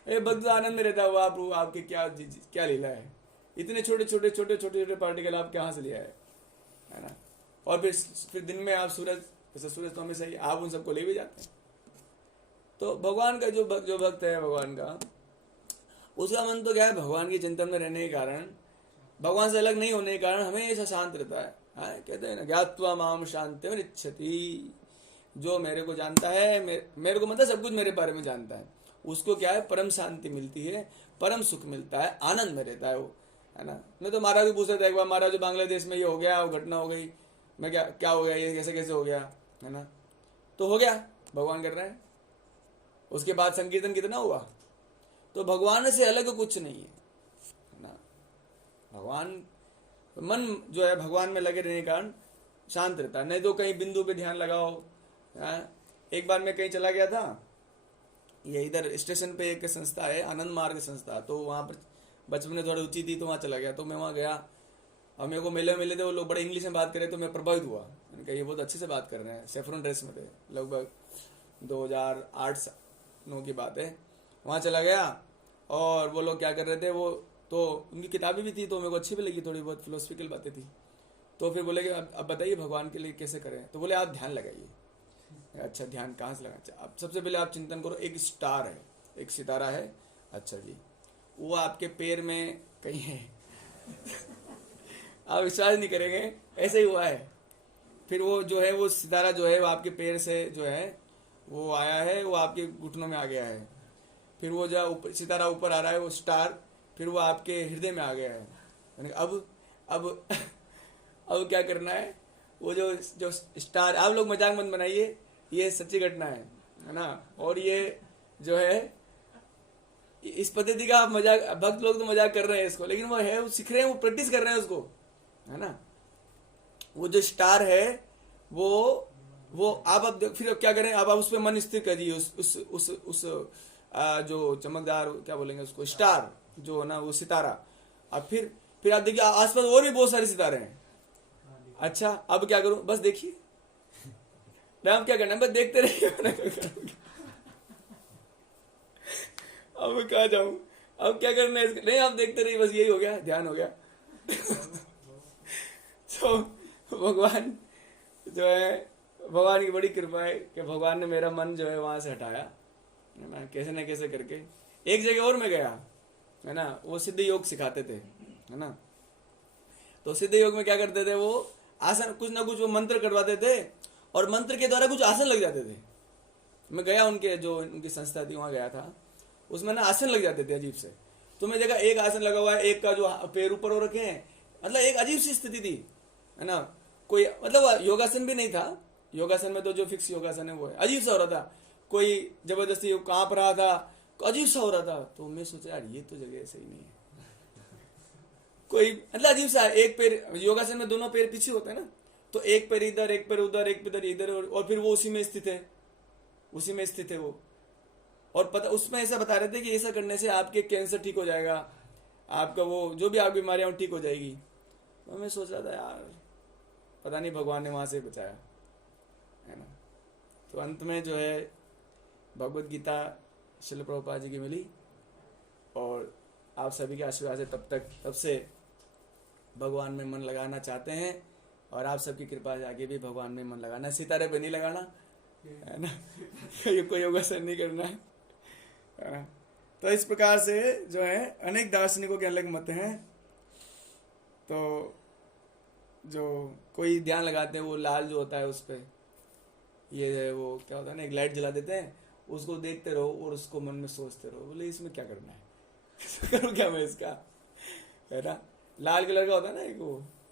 ये भक्त आनंद में रहता हुआ प्रभु, आपकी क्या लीला है? इतने छोटे पार्टिकल आप कहाँ से लिया है ना? और फिर दिन में आप सूरज तो हमेशा ही, आप उन सबको ले भी जाते हैं। तो भगवान का जो भक्त है भगवान का, उसका मन तो क्या है, भगवान के चिंतन में रहने के कारण, भगवान से अलग नहीं होने के कारण हमेशा शांत रहता है। कहते हैं ना, ज्ञात्वा माम शांति में इच्छति, जो मेरे को जानता है, मेरे को मतलब सब कुछ मेरे बारे में जानता है, उसको क्या है, परम शांति मिलती है, परम सुख मिलता है, आनंद में रहता है वो, है ना। मैं तो महाराज भी पूछ रहा था एक बार, महाराज जो बांग्लादेश में ये हो गया, वो घटना हो गई, मैं क्या हो गया, ये कैसे हो गया, है ना। तो हो गया, भगवान कर रहे हैं, उसके बाद संकीर्तन कितना हुआ। तो भगवान से अलग कुछ नहीं है ना। भगवान, मन जो है भगवान में लगे रहने के कारण शांत रहता है। नहीं तो कहीं बिंदु पे ध्यान लगाओ। एक बार मैं कहीं चला गया था, ये इधर स्टेशन पे एक संस्था है, आनंद मार्ग संस्था, तो वहाँ पर बचपन में थोड़ी ऊंची थी, तो वहाँ चला गया। तो मैं वहाँ गया और मेरे को मिले थे वो लोग, बड़े इंग्लिश में बात कर रहे, तो मैं प्रभावित हुआ। मैंने कहा ये बहुत अच्छे से बात कर रहे हैं। सेफ्रॉन ड्रेस में थे, लगभग 2008-9 की बात है। वहाँ चला गया और वो लोग क्या कर रहे थे, वो तो उनकी किताबें भी थी, तो मेरे को अच्छी भी लगी, थोड़ी बहुत फिलोसफिकल बातें थी। तो फिर बोले कि अब बताइए भगवान के लिए कैसे करें। तो बोले आप ध्यान लगाइए। अच्छा, ध्यान कहाँ से लगाना? अब सबसे पहले आप चिंतन करो, एक स्टार है, एक सितारा है, अच्छा जी, वो आपके पैर में कहीं है। आप विश्वास नहीं करेंगे, ऐसे ही हुआ है। फिर वो जो है, वो सितारा जो है वो आपके पैर से जो है वो आया है, वो आपके घुटनों में आ गया है। फिर वो जो ऊपर सितारा ऊपर आ रहा है, वो स्टार, फिर वो आपके हृदय में आ गया है। यानी अब क्या करना है, वो जो स्टार, आप लोग मजाक मत बनाइए, ये सच्ची घटना है ना। और ये जो है, इस पद्धति का आप मजाक, भक्त लोग तो मजाक कर रहे हैं इसको, लेकिन वो है, वो सीख रहे हैं, वो प्रैक्टिस कर रहे हैं उसको, है ना। वो जो स्टार है वो आप फिर क्या करें, अब आप उस पर मन स्थिर करिए, उस जो चमकदार, क्या बोलेंगे उसको, स्टार जो है ना, वो सितारा। अब फिर आप देखिए आसपास और भी बहुत सारे सितारे हैं। अच्छा, अब क्या करूं, बस देखिए ना, अब क्या करना है, बस देखते रहिए। अब कहाँ जाऊं, अब क्या करना है, नहीं आप देखते रहिए, बस यही हो गया, ध्यान हो गया। तो भगवान जो है, भगवान की बड़ी कृपा है कि भगवान ने मेरा मन जो है वहां से हटाया, है ना, कैसे न कैसे करके। एक जगह और मैं गया, है ना, वो सिद्ध योग सिखाते थे, है ना। तो सिद्ध योग में क्या करते थे, वो आसन कुछ ना कुछ वो मंत्र करवाते थे, और मंत्र के द्वारा कुछ आसन लग जाते थे। मैं गया, उनकी संस्था थी, वहां गया था, उसमें ना आसन लग जाते थे अजीब से। तो मैं देखा एक आसन लगा हुआ है, एक का जो पैर ऊपर हो रखे हैं, मतलब एक अजीब सी स्थिति थी, है ना। कोई मतलब योगासन भी नहीं था, योगासन में तो जो फिक्स योगासन है वो है, अजीब सा हो रहा था, कोई जबरदस्ती कांप रहा था, अजीब सा हो रहा था। तो मैं सोचा यार ये तो जगह सही नहीं है, कोई मतलब अजीब सा। एक पैर योगासन में दोनों पैर पीछे होते हैं ना, तो एक पैर इधर, एक पैर उधर, एक पैर इधर, और फिर वो उसी में स्थित है वो। और पता उसमें ऐसा बता रहे थे कि ऐसा करने से आपके कैंसर ठीक हो जाएगा, आपका वो जो भी आप बीमारियां ठीक हो जाएगी। तो मैं सोच रहा था यार पता नहीं भगवान ने वहां से बचाया, है ना। तो अंत में जो है भगवत गीता श्रील प्रभुपाद जी की मिली, और आप सभी के आशीर्वाद से तब से भगवान में मन लगाना चाहते हैं, और आप सबकी कृपा से आगे भी भगवान में मन लगाना, सितारे पे नहीं लगाना है ना, कोई योगासन नहीं करना है। तो इस प्रकार से जो है अनेक दार्शनिकों के अलग मत हैं। तो जो कोई ध्यान लगाते हैं वो लाल जो होता है उस पर ये वो क्या होता है ना, एक लाइट जला देते हैं, उसको देखते रहो और उसको मन में सोचते रहो, बोले इसमें क्या करना है करूँ क्या मैं इसका, है ना। लाल कलर का होता है ना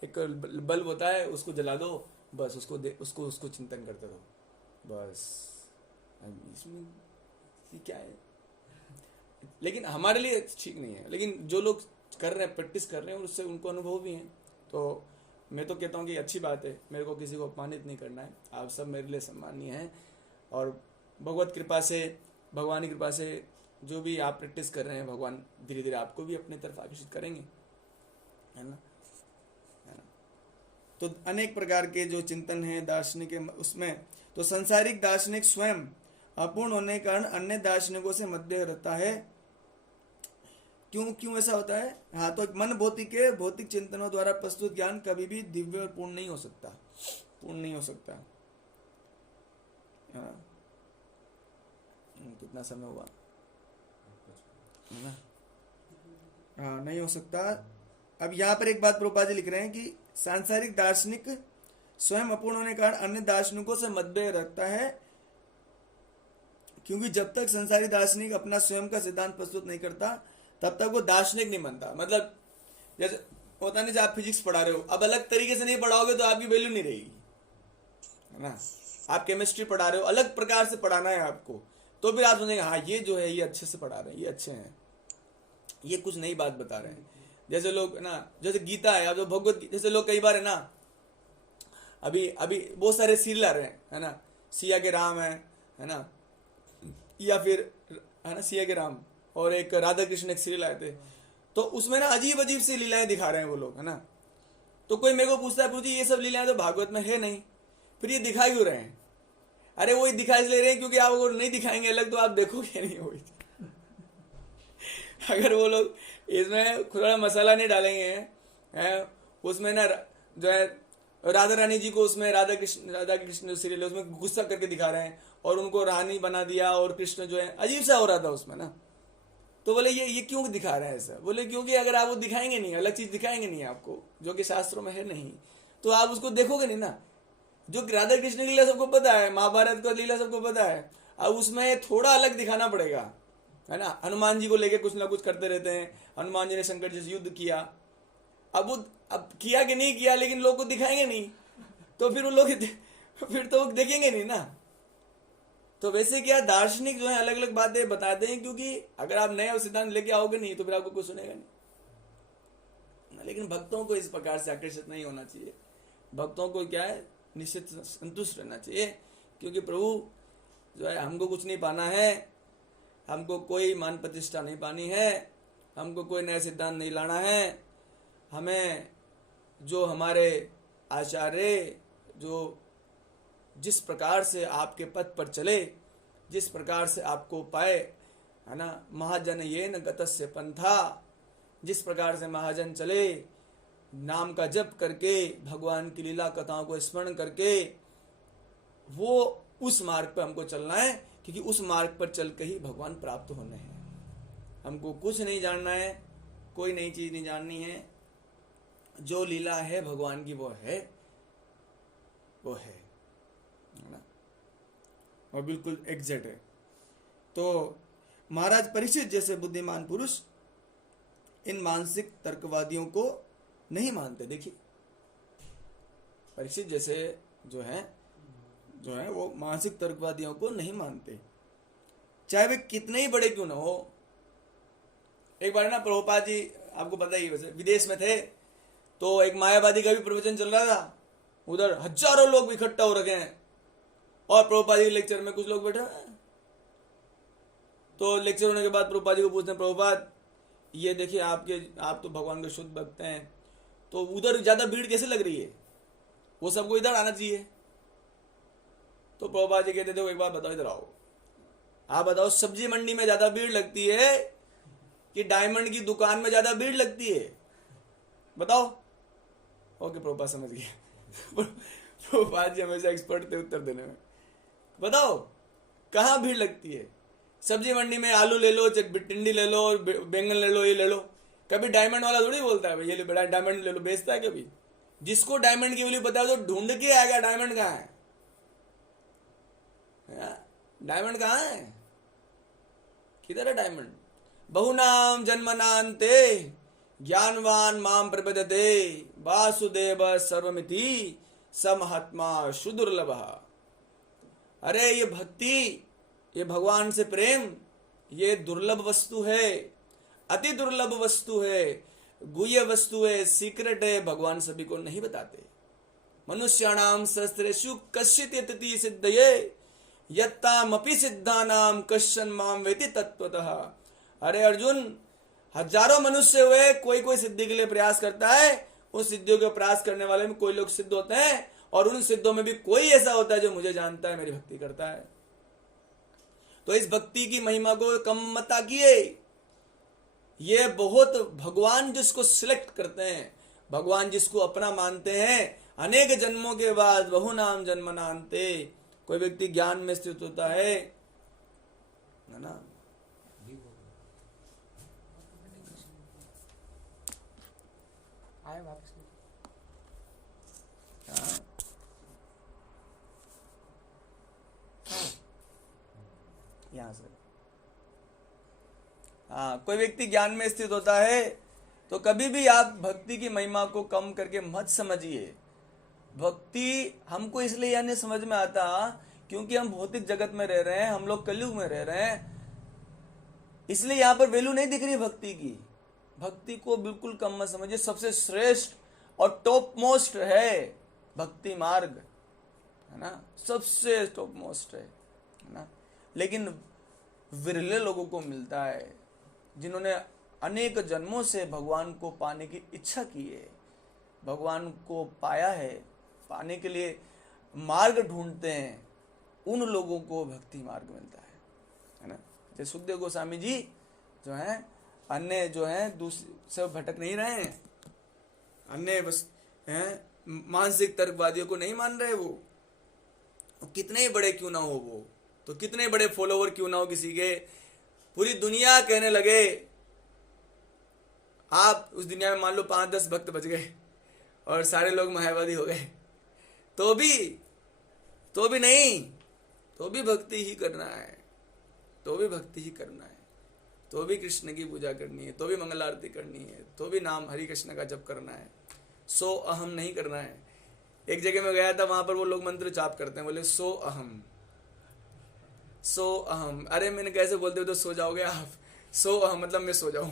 एक बल्ब होता है, उसको जला दो, बस उसको चिंतन करते रहो, बस इसमें क्या है। लेकिन हमारे लिए ठीक नहीं है, लेकिन जो लोग कर रहे हैं, प्रैक्टिस कर रहे हैं और उससे उनको अनुभव भी है, तो मैं तो कहता हूँ कि अच्छी बात है, मेरे को किसी को अपमानित नहीं करना है, आप सब मेरे लिए सम्मानीय हैं, और भगवत कृपा से, भगवान की कृपा से जो भी आप प्रैक्टिस कर रहे हैं, भगवान धीरे धीरे आपको भी अपनी तरफ आकर्षित करेंगे, है ना। तो अनेक प्रकार के जो चिंतन है दार्शनिक के उसमें, तो सांसारिक दार्शनिक स्वयं अपूर्ण होने के कारण अन्य दार्शनिकों से मध्य रहता है। क्यों ऐसा होता है? हाँ, तो मन भौतिक चिंतनों द्वारा प्रस्तुत ज्ञान कभी भी दिव्य और पूर्ण नहीं हो सकता, हाँ। कितना समय हुआ? हाँ, नहीं हो सकता। अब यहाँ पर एक बात प्रभुपाद जी लिख रहे हैं कि सांसारिक दार्शनिक स्वयं अपूर्ण होने के कारण अन्य दार्शनिकों से मतभेद रखता है, क्योंकि जब तक संसारी दार्शनिक अपना स्वयं का सिद्धांत प्रस्तुत नहीं करता तब तक वो दार्शनिक नहीं बनता। मतलब जैसे होता नहीं, जब आप फिजिक्स पढ़ा रहे हो, अब अलग तरीके से नहीं पढ़ाओगे तो आपकी वैल्यू नहीं रहेगी, है ना। आप केमिस्ट्री पढ़ा रहे हो, अलग प्रकार से पढ़ाना है आपको, तो फिर आप सोचेंगे हाँ ये जो है ये अच्छे से पढ़ा रहे हैं, ये अच्छे हैं, ये कुछ नई बात बता रहे हैं। जैसे लोग ना, जैसे गीता है, अब जो भगवत, जैसे लोग कई बार है ना, अभी बहुत सारे सीरियल आ रहे हैं, है ना, सिया के राम है ना, या फिर है ना सिया के राम, और एक राधा कृष्ण एक सीरियल आए थे, तो उसमें ना अजीब सी लीलाएं दिखा रहे हैं वो लोग, है ना। तो कोई मेरे को पूछता है, पूछिए ये सब लीलाएं तो भागवत में है नहीं, फिर ये दिखा क्यों रहे हैं? अरे वो दिखा इसलिए रहे हैं क्योंकि आप अगर नहीं दिखाएंगे अलग तो आप देखोगे नहीं वो अगर वो लोग इसमें थोड़ा मसाला नहीं डालेंगे है, उसमें ना जो है राधा रानी जी को, उसमें राधा कृष्ण जो सीरियल है उसमें गुस्सा करके दिखा रहे हैं, और उनको रानी बना दिया, और कृष्ण जो है अजीब सा हो रहा था उसमें ना। तो बोले ये क्यों दिखा रहा है ऐसा? बोले क्योंकि अगर आप वो दिखाएंगे नहीं, अलग चीज दिखाएंगे नहीं आपको जो कि शास्त्रों में है नहीं, तो आप उसको देखोगे नहीं ना। जो राधा कृष्ण की लीला सबको पता है, महाभारत का लीला सबको पता है, अब उसमें थोड़ा अलग दिखाना पड़ेगा, है ना। हनुमान जी को लेके कुछ ना कुछ करते रहते हैं, हनुमान जी ने शंकर जी से युद्ध किया, अब किया कि नहीं किया, लेकिन लोग को दिखाएंगे नहीं, तो फिर वो लोग फिर तो देखेंगे नहीं ना। तो वैसे क्या दार्शनिक जो है अलग अलग बातें बताते हैं, क्योंकि अगर आप नए सिद्धांत लेके आओगे नहीं तो फिर आपको कुछ सुनेगा नहीं। लेकिन भक्तों को इस प्रकार से आकर्षित नहीं होना चाहिए, भक्तों को क्या है निश्चित संतुष्ट रहना चाहिए, क्योंकि प्रभु जो है हमको कुछ नहीं पाना है, हमको कोई मान प्रतिष्ठा नहीं पानी है, हमको कोई नया सिद्धांत नहीं लाना है। हमें जो हमारे आचार्य जो जिस प्रकार से आपके पथ पर चले, जिस प्रकार से आपको पाए, है ना, महाजन ये न गतस्य पंथा, जिस प्रकार से महाजन चले नाम का जप करके, भगवान की लीला कथाओं को स्मरण करके, वो उस मार्ग पर हमको चलना है, क्योंकि उस मार्ग पर चल के ही भगवान प्राप्त होने हैं। हमको कुछ नहीं जानना है, कोई नई चीज नहीं जाननी है, जो लीला है भगवान की वो है ना, और बिल्कुल एग्जैक्ट है। तो महाराज परीक्षित जैसे बुद्धिमान पुरुष इन मानसिक तर्कवादियों को नहीं मानते। देखिए परीक्षित जैसे जो है वो मानसिक तर्कवादियों को नहीं मानते, चाहे वे कितने ही बड़े क्यों ना हो। एक बार ना प्रभुपाद जी, आपको पता ही वैसे विदेश में थे, तो एक मायावादी का भी प्रवचन चल रहा था, उधर हजारों लोग इकट्ठा हो रखे हैं, और प्रभुपाद जी के लेक्चर में कुछ लोग बैठे हैं। तो लेक्चर होने के बाद प्रभुपाद जी को पूछते हैं, प्रभुपाद ये देखिए आप तो भगवान के शुद्ध भक्त हैं, तो उधर ज्यादा भीड़ कैसे लग रही है? वो सबको इधर आना चाहिए। तो प्रभुपाद जी कहते थे एक बार बताओ, इधर आओ, आप बताओ सब्जी मंडी में ज्यादा भीड़ लगती है कि डायमंड की दुकान में ज्यादा भीड़ लगती है? बताओ। ओके, प्रभुपाद समझ गए। प्रभुपाद जी हमेशा एक्सपर्ट थे उत्तर देने में। बताओ कहाँ भीड़ लगती है? सब्जी मंडी में आलू ले लो, टिंडी ले लो, बैंगन ले लो, ये ले लो। कभी डायमंड वाला थोड़ी बोलता है भाई ये ले, डायमंड ले लो, बेचता है कभी? जिसको डायमंड की वैल्यू पता है तो ढूंढ के आएगा डायमंड कहाँ है। डायमंड कहाँ है? किधर है डायमंड? बहुनाम जन्मनान्ते ज्ञानवान माम प्रपद्यते वासुदेव सर्वमिति स महात्मा सुदुर्लभ। अरे ये भक्ति, ये भगवान से प्रेम, ये दुर्लभ वस्तु है, अति दुर्लभ वस्तु है, गुह्य वस्तु है, सीक्रेट है, भगवान सभी को नहीं बताते। मनुष्याणाम सहस्रेषु कश्चित् यतति सिद्धये यत्तामपि सिद्धानाम कश्चन माम वेति तत्वतः। अरे अर्जुन, हजारों मनुष्य हुए, कोई कोई सिद्धि के लिए प्रयास करता है, उन सिद्धियों के प्रयास करने वाले में कोई लोग सिद्ध होते हैं, और उन सिद्धों में भी कोई ऐसा होता है जो मुझे जानता है, मेरी भक्ति करता है। तो इस भक्ति की महिमा को कम मत कीजिए। ये बहुत भगवान जिसको सिलेक्ट करते हैं, भगवान जिसको अपना मानते हैं, अनेक जन्मों के बाद बहुनाम जन्मनान्ते, कोई व्यक्ति ज्ञान में स्थित होता है ना। यहां से कोई व्यक्ति ज्ञान में स्थित होता है, तो कभी भी आप भक्ति की महिमा को कम करके मत समझिए। भक्ति हमको इसलिए यह नहीं समझ में आता क्योंकि हम भौतिक जगत में रह रहे हैं, हम लोग कलयुग में रह रहे हैं, इसलिए यहां पर वैल्यू नहीं दिख रही भक्ति की। भक्ति को बिल्कुल कम मत समझिए। सबसे श्रेष्ठ और टॉप मोस्ट है भक्ति मार्ग, है ना, सबसे टॉप मोस्ट है ना। लेकिन विरले लोगों को मिलता है जिन्होंने अनेक जन्मों से भगवान को पाने की इच्छा की है, भगवान को पाया है, पाने के लिए मार्ग ढूंढते हैं, उन लोगों को भक्ति मार्ग मिलता है ना। जैसे सुखदेव गोस्वामी जी जो हैं, अन्य जो हैं दूसरे सब भटक नहीं रहे हैं, अन्य बस हैं मानसिक तर्कवादियों को नहीं मान रहे। वो कितने ही बड़े क्यों ना हो, वो तो कितने बड़े फॉलोवर क्यों ना हो किसी के, पूरी दुनिया कहने लगे, आप उस दुनिया में मान लो 5-10 भक्त बच गए और सारे लोग मायावादी हो गए, तो भी नहीं, तो भी भक्ति ही करना है, तो भी भक्ति ही करना है, तो भी कृष्ण की पूजा करनी है, तो भी मंगल आरती करनी है, तो भी नाम हरि कृष्ण का जप करना है, सो अहम नहीं करना है। एक जगह में गया था, वहां पर वो लोग मंत्र जाप करते हैं, बोले सो अहम, सो अहम। अरे मैंने कैसे बोलते हो तो सो जाओगे आप, सो अहम मतलब मैं सो जाऊं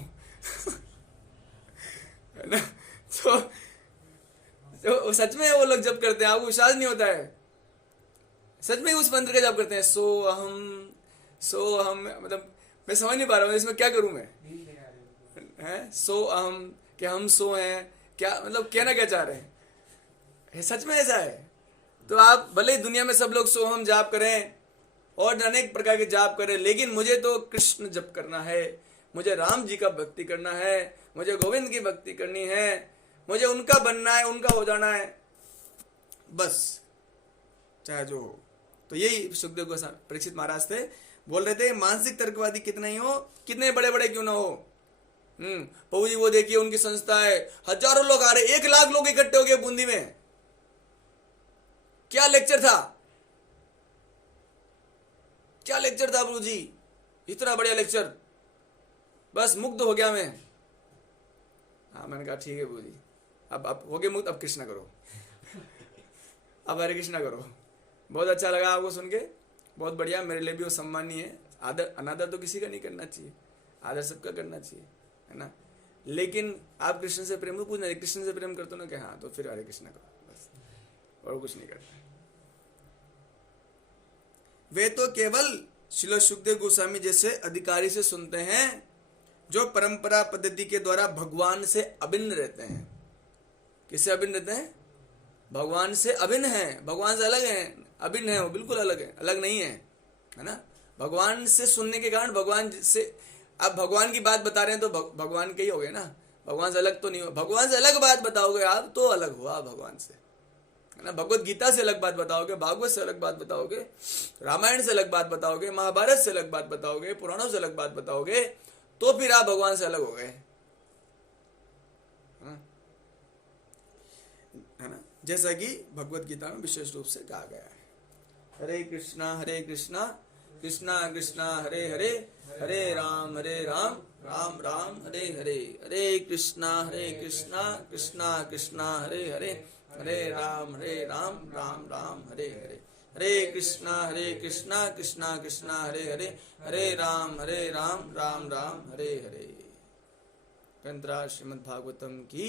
है ना। तो सच में वो लोग जप करते हैं, आपको विश्वास नहीं होता है, सच में उस मंत्र का जप करते हैं, सो अहम मतलब मैं समझ नहीं पा रहा हूँ इसमें क्या करूं मैं, है सो अहम, कि हम सो हैं, क्या मतलब कहना क्या चाह रहे हैं, सच में ऐसा है। तो आप भले ही दुनिया में सब लोग सो हम जाप करें और अनेक प्रकार के जाप करें, लेकिन मुझे तो कृष्ण जप करना है, मुझे राम जी का भक्ति करना है, मुझे गोविंद की भक्ति करनी है, मुझे उनका बनना है, उनका हो जाना है, बस चाहे जो हो। तो यही सुखदेव गोस्वामी परीक्षित महाराज थे, बोल रहे थे मानसिक तर्कवादी कितना ही हो, कितने बड़े बड़े क्यों ना हो। प्रभु जी वो देखिए उनकी संस्था है, हजारों लोग आ रहे, 1 लाख लोग इकट्ठे हो गए बूंदी में। क्या लेक्चर था, क्या लेक्चर था प्रभु जी, इतना बढ़िया लेक्चर, बस मुग्ध हो गया मैं। हाँ मैंने कहा ठीक है प्रभु जी, अब हो गए मुक्त, अब कृष्णा करो अब हरे कृष्णा करो। बहुत अच्छा लगा आपको सुन के, बहुत बढ़िया, मेरे लिए भी वो सम्मानीय है। आदर अनादर तो किसी का नहीं करना चाहिए, आदर सबका करना चाहिए, है ना। लेकिन आप कृष्ण से प्रेम पूछना, कृष्ण से प्रेम करते हो ना कि हाँ, तो फिर हरे कृष्णा करो बस, और कुछ नहीं करना। वे तो केवल श्रील सुखदेव गोस्वामी जैसे अधिकारी से सुनते हैं जो परंपरा पद्धति के द्वारा भगवान से अभिन्न रहते हैं। किससे अभिन्न रहते हैं? भगवान से अभिन्न है, भगवान से अलग है, अभिन्न है, वो बिल्कुल अलग है, अलग नहीं है ना। भगवान से सुनने के कारण भगवान से, आप भगवान की बात बता रहे हैं तो भगवान के ही हो गए ना, भगवान से अलग तो नहीं हो। भगवान से अलग बात बताओगे आप तो अलग हुआ भगवान से, है ना। भगवत गीता से अलग बात बताओगे, भागवत से अलग बात बताओगे, रामायण से अलग बात बताओगे, महाभारत से अलग बात बताओगे, पुराणों से अलग बात बताओगे, तो फिर आप भगवान से अलग हो गए, है ना। जैसा कि भगवत गीता में विशेष रूप से कहा गया है। हरे कृष्णा कृष्णा कृष्णा हरे हरे, हरे राम राम राम हरे हरे, हरे कृष्णा कृष्णा कृष्णा हरे हरे, हरे राम राम राम हरे हरे, हरे कृष्णा कृष्णा कृष्णा हरे हरे, हरे राम राम राम हरे हरे। ग्रंथराज श्रीमद् भागवतम की,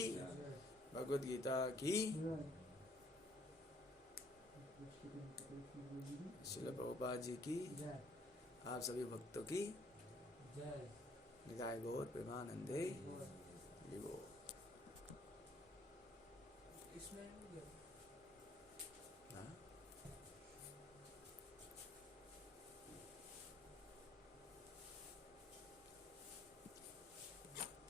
भगवद गीता की, श्रील प्रभुपाद जी की, आप सभी भक्तों की निताय गौर प्रेमानंदे।